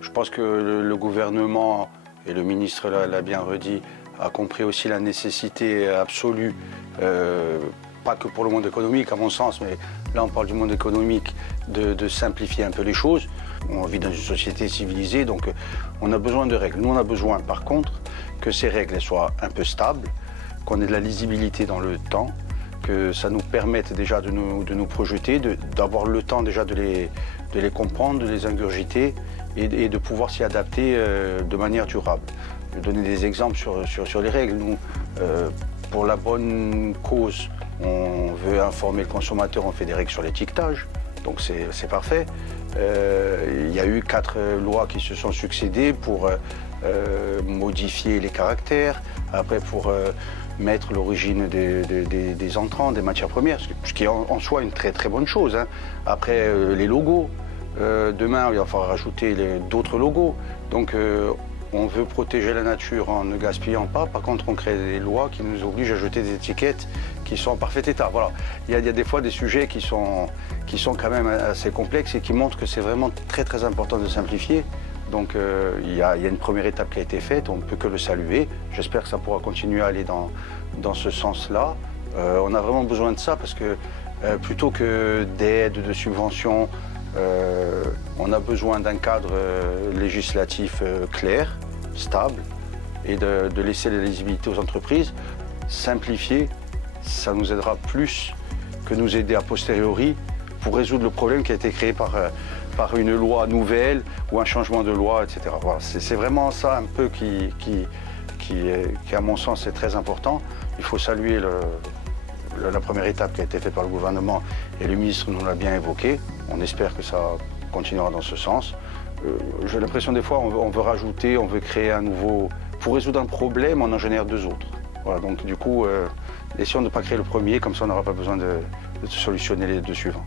Je pense que le gouvernement, et le ministre l'a bien redit, a compris aussi la nécessité absolue, pas que pour le monde économique à mon sens, mais là on parle du monde économique, de simplifier un peu les choses. On vit dans une société civilisée, donc on a besoin de règles. Nous on a besoin par contre que ces règles soient un peu stables, qu'on ait de la lisibilité dans le temps, que ça nous permette déjà de nous projeter, d'avoir le temps déjà de les comprendre, de les ingurgiter et de pouvoir s'y adapter de manière durable. Je vais donner des exemples sur les règles. Nous, pour la bonne cause, on veut informer le consommateur, on fait des règles sur l'étiquetage, donc c'est parfait. Il y a eu 4 lois qui se sont succédées pour modifier les caractères, après pour mettre l'origine des entrants, des matières premières, ce qui est en soi une très très bonne chose, hein. Après les logos, demain il va falloir rajouter d'autres logos, donc on veut protéger la nature en ne gaspillant pas. Par contre, on crée des lois qui nous obligent à jeter des étiquettes qui sont en parfait état. Voilà. Il y a des fois des sujets qui sont quand même assez complexes et qui montrent que c'est vraiment très très important de simplifier. Donc il y a une première étape qui a été faite, on ne peut que le saluer. J'espère que ça pourra continuer à aller dans ce sens-là. On a vraiment besoin de ça parce que plutôt que d'aides, de subventions, on a besoin d'un cadre législatif clair, stable, et de laisser la lisibilité aux entreprises. Simplifier, ça nous aidera plus que nous aider a posteriori pour résoudre le problème qui a été créé par une loi nouvelle ou un changement de loi, etc. Voilà, c'est vraiment ça un peu qui, à mon sens, est très important. Il faut saluer la première étape qui a été faite par le gouvernement et le ministre nous l'a bien évoqué. On espère que ça continuera dans ce sens. J'ai l'impression des fois on veut rajouter, on veut créer un nouveau... Pour résoudre un problème, on en génère 2 autres. Voilà, donc du coup, essayons de ne pas créer le premier, comme ça on n'aura pas besoin de solutionner les 2 suivants.